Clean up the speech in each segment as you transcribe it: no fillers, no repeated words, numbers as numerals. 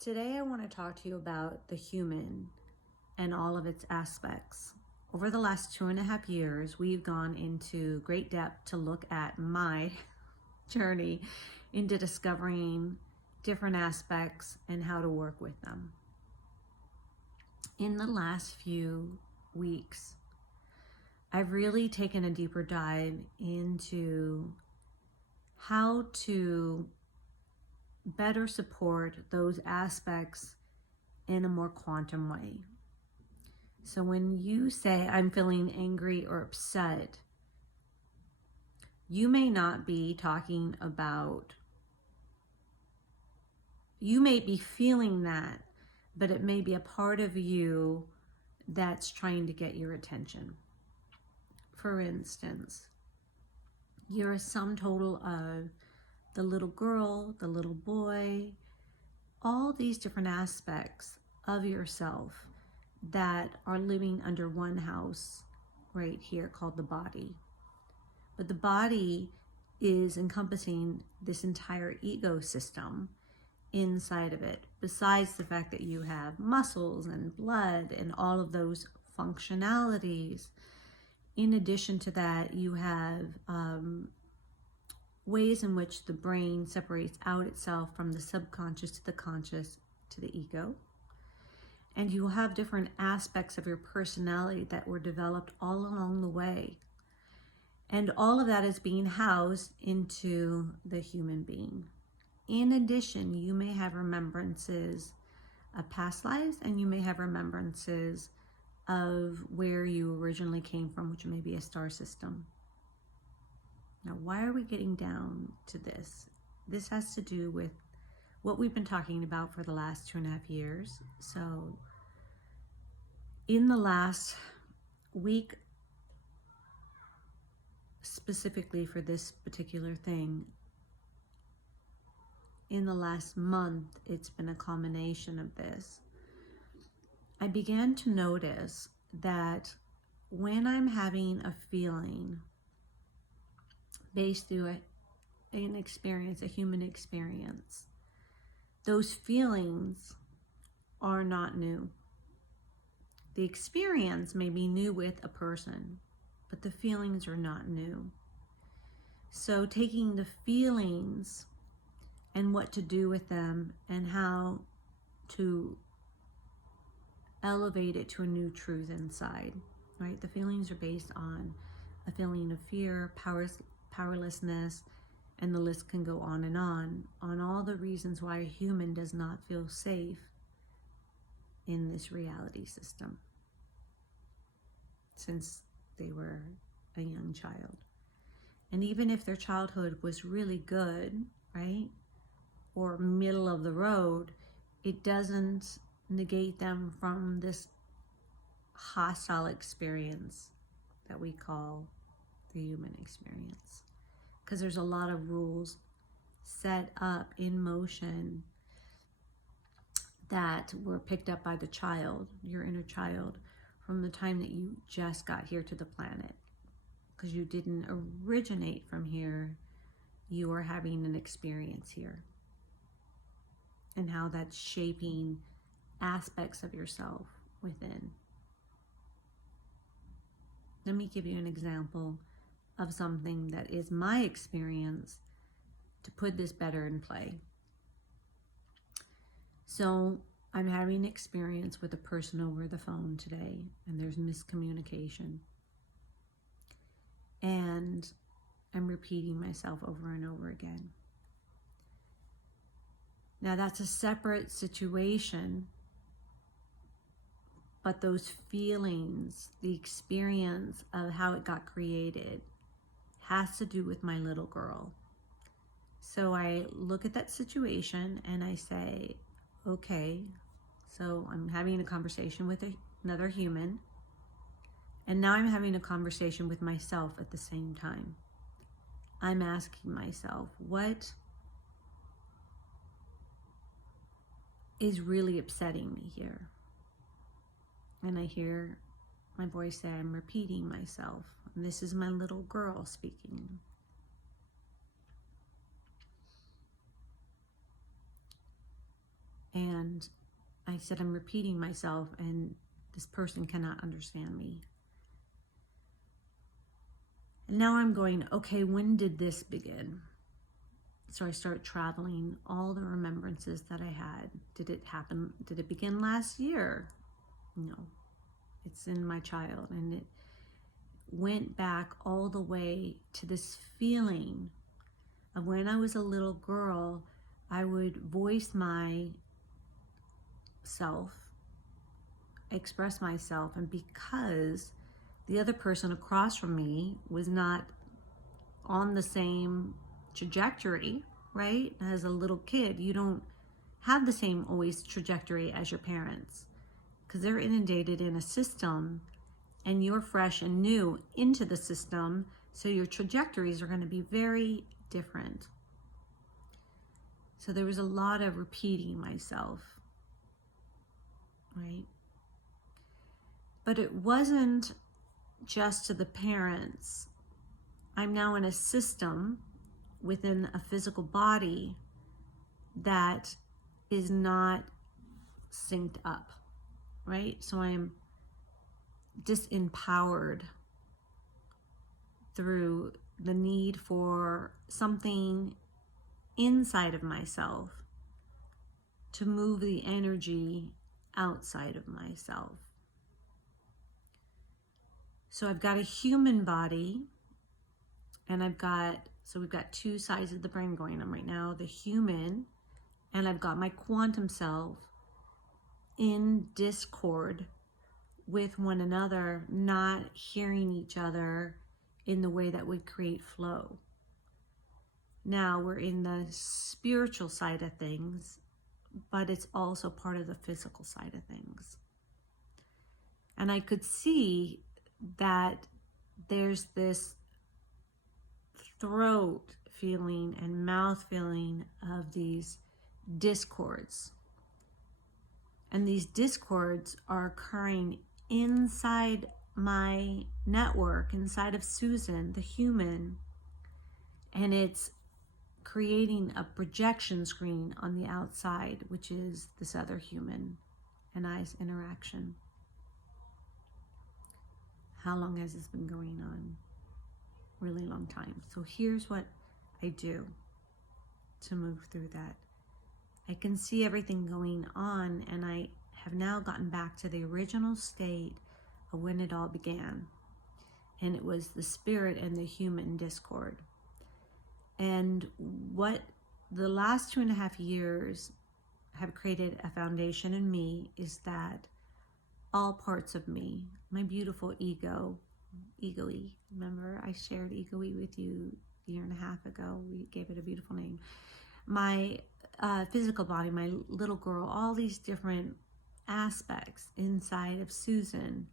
Today, I want to talk to you about the human and all of its aspects. Over the last 2.5 years, we've gone into great depth to look at my journey into discovering different aspects and how to work with them. In the last few weeks, I've really taken a deeper dive into how to better support those aspects in a more quantum way. So when you say, I'm feeling angry or upset, you may not be talking about, you may be feeling that, but it may be a part of you that's trying to get your attention. For instance, you're a sum total of the little girl, the little boy, all these different aspects of yourself that are living under one house right here called the body. But the body is encompassing this entire ecosystem inside of it, besides the fact that you have muscles and blood and all of those functionalities. In addition to that, you have ways in which the brain separates out itself from the subconscious to the conscious to the ego. And you will have different aspects of your personality that were developed all along the way. And all of that is being housed into the human being. In addition, you may have remembrances of past lives, and you may have remembrances of where you originally came from, which may be a star system. Now, why are we getting down to this? This has to do with what we've been talking about for the last 2.5 years. So in the last week, specifically for this particular thing, in the last month, it's been a combination of this. I began to notice that when I'm having a feeling based through an experience, a human experience, those feelings are not new. The experience may be new with a person, but the feelings are not new. So taking the feelings and what to do with them and how to elevate it to a new truth inside, right? The feelings are based on a feeling of fear, powerlessness, and the list can go on all the reasons why a human does not feel safe in this reality system since they were a young child. And even if their childhood was really good, right, or middle of the road, it doesn't negate them from this hostile experience that we call the human experience. Because there's a lot of rules set up in motion that were picked up by the child, your inner child, from the time that you just got here to the planet. Because you didn't originate from here, you are having an experience here. And how that's shaping aspects of yourself within. Let me give you an example of something that is my experience to put this better in play. So I'm having an experience with a person over the phone today, and there's miscommunication. And I'm repeating myself over and over again. Now that's a separate situation, but those feelings, the experience of how it got created, has to do with my little girl. So I look at that situation and I say, okay, so I'm having a conversation with another human, and now I'm having a conversation with myself at the same time. I'm asking myself, what is really upsetting me here? And I hear my voice say, I'm repeating myself. And this is my little girl speaking. And I said, I'm repeating myself and this person cannot understand me. And now I'm going, okay, when did this begin? So I start traveling all the remembrances that I had. Did it begin last year? No, it's in my child. And it went back all the way to this feeling of when I was a little girl, I would voice myself, express myself, and because the other person across from me was not on the same trajectory, right? As a little kid, you don't have the same always trajectory as your parents because they're inundated in a system and you're fresh and new into the system. So your trajectories are going to be very different. So there was a lot of repeating myself, right? But it wasn't just to the parents. I'm now in a system within a physical body that is not synced up, right? So I'm disempowered through the need for something inside of myself to move the energy outside of myself. So I've got a human body and we've got two sides of the brain going on right now, the human, and I've got my quantum self in discord with one another, not hearing each other in the way that would create flow. Now we're in the spiritual side of things, but it's also part of the physical side of things. And I could see that there's this throat feeling and mouth feeling of these discords. And these discords are occurring inside my network, inside of Susan, the human. And it's creating a projection screen on the outside, which is this other human and I's interaction. How long has this been going on? Really long time. So here's what I do to move through that. I can see everything going on, and I have now gotten back to the original state of when it all began. And it was the spirit and the human discord. And what the last 2.5 years have created a foundation in me is that all parts of me, my beautiful ego-y, remember I shared ego-y with you a 1.5 years ago, we gave it a beautiful name. My physical body, my little girl, all these different aspects inside of Susan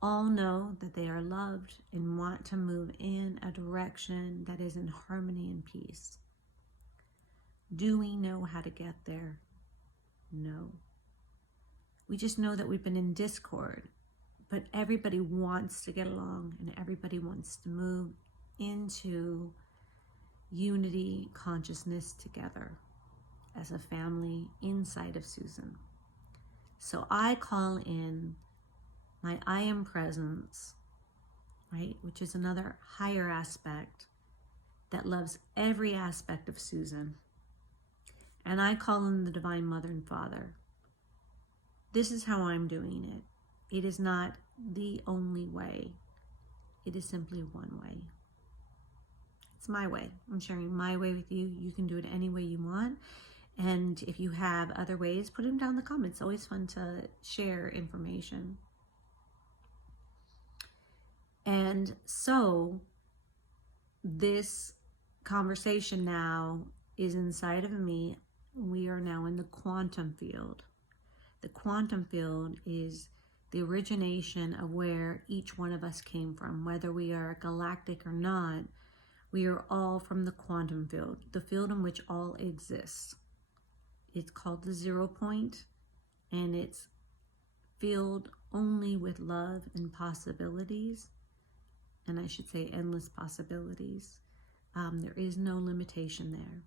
all know that they are loved and want to move in a direction that is in harmony and peace. Do we know how to get there? No. We just know that we've been in discord, but everybody wants to get along and everybody wants to move into unity consciousness together as a family inside of Susan. So I call in my I am presence, right, which is another higher aspect that loves every aspect of Susan. And I call in the Divine Mother and Father. This is how I'm doing it. It is not the only way. It is simply one way. It's my way. I'm sharing my way with you. You can do it any way you want. And if you have other ways, put them down in the comments. It's always fun to share information. And so this conversation now is inside of me. We are now in the quantum field. The quantum field is the origination of where each one of us came from. Whether we are galactic or not, we are all from the quantum field, the field in which all exists. It's called the 0 point, and it's filled only with love and possibilities. And I should say endless possibilities. There is no limitation there.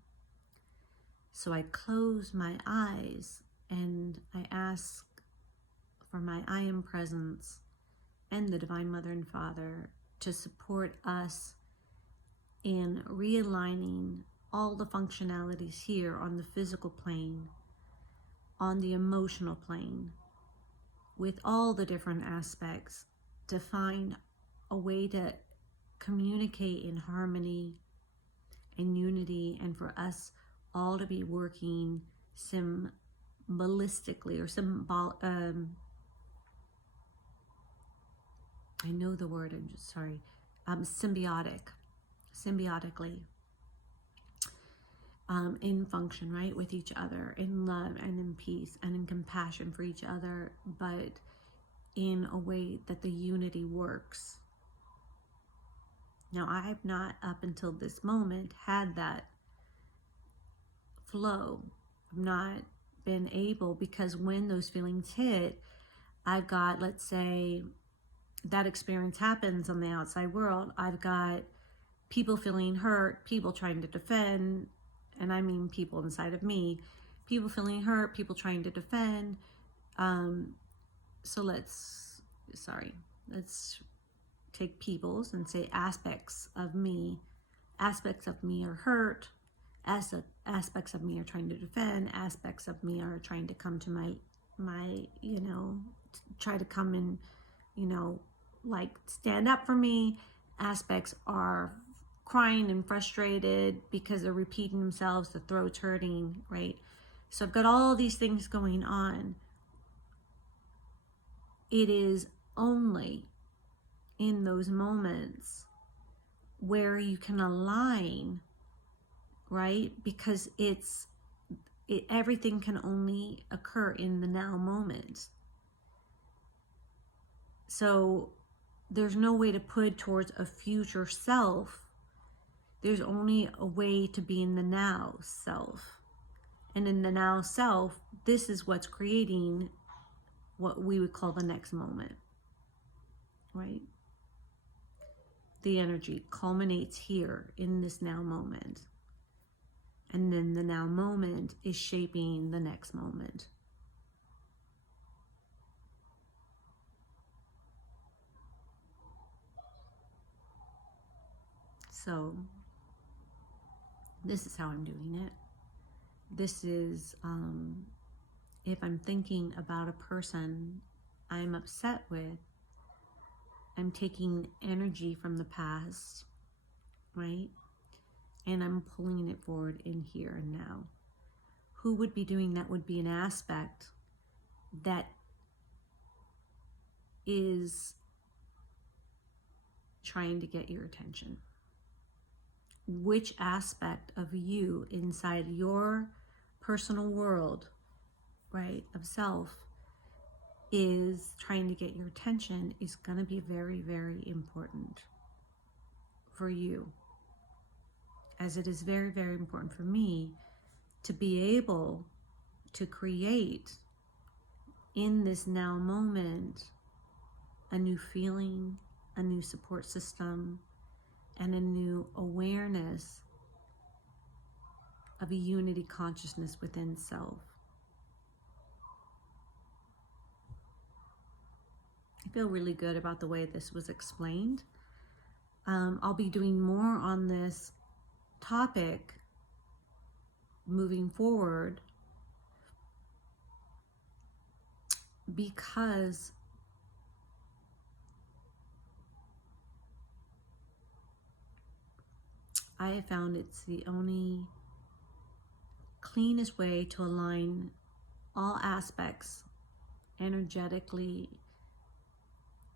So I close my eyes And I ask for my I Am Presence and the Divine Mother and Father to support us in realigning all the functionalities here on the physical plane, on the emotional plane, with all the different aspects, to find a way to communicate in harmony and unity, and for us all to be working symbolistically, or I know the word, I'm just sorry, symbiotically, in function, right, with each other, in love and in peace and in compassion for each other, but in a way that the unity works. Now, I have not, up until this moment, had that flow. I've not been able, because when those feelings hit, I've got, let's say, that experience happens on the outside world. I've got people feeling hurt, people trying to defend, and I mean people inside of me, people feeling hurt, people trying to defend. So let's take peoples and say aspects of me. Aspects of me are hurt, aspects of me are trying to defend, aspects of me are trying to come to my try to come and, like, stand up for me. Aspects are crying and frustrated because they're repeating themselves, the throat's hurting, right? So I've got all these things going on. It is only in those moments where you can align, right? Because everything can only occur in the now moment. So there's no way to put towards a future self. There's only a way to be in the now self. And in the now self, this is what's creating what we would call the next moment, right? The energy culminates here in this now moment. And then the now moment is shaping the next moment. So this is how I'm doing it. This is, if I'm thinking about a person I'm upset with, I'm taking energy from the past, right? And I'm pulling it forward in here and now. Who would be doing that would be an aspect that is trying to get your attention. Which aspect of you inside your personal world, right, of self, is trying to get your attention is going to be very, very important for you. As it is very, very important for me to be able to create in this now moment a new feeling, a new support system, and a new awareness of a unity consciousness within self. I feel really good about the way this was explained. I'll be doing more on this topic moving forward, because I have found it's the only cleanest way to align all aspects energetically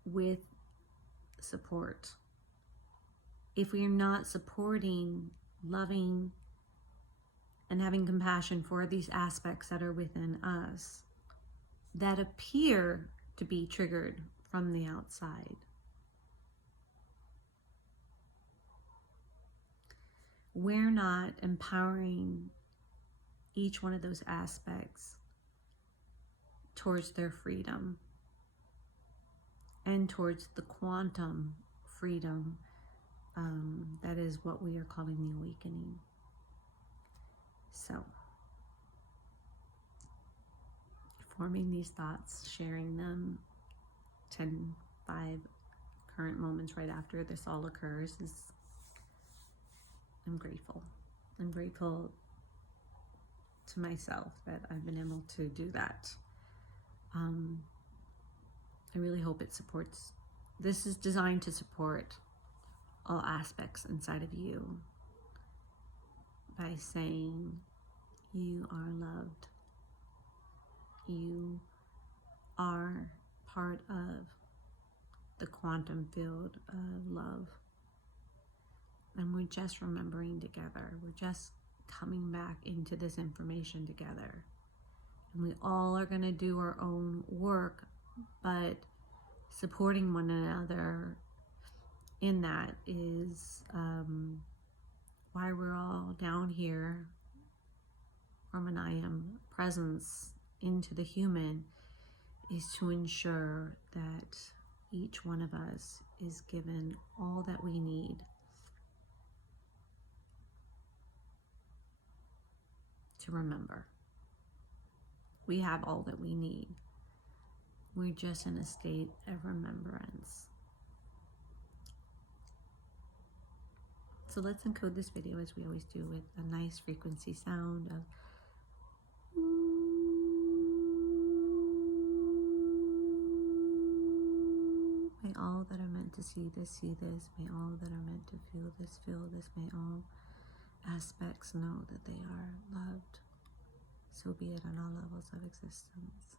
with support. If we are not supporting, loving, and having compassion for these aspects that are within us that appear to be triggered from the outside, we're not empowering each one of those aspects towards their freedom and towards the quantum freedom that is what we are calling the awakening. So forming these thoughts, sharing them 10, 5 current moments right after this all occurs I'm grateful. I'm grateful to myself that I've been able to do that. I really hope it supports. This is designed to support all aspects inside of you by saying you are loved. You are part of the quantum field of love. And we're just remembering together. We're just coming back into this information together. And we all are going to do our own work, but supporting one another in that is why we're all down here from an I am presence into the human, is to ensure that each one of us is given all that we need to remember. We have all that we need. We're just in a state of remembrance. So let's encode this video as we always do with a nice frequency sound of may all that are meant to see this. May all that are meant to feel this. May all aspects know that they are loved. So be it on all levels of existence.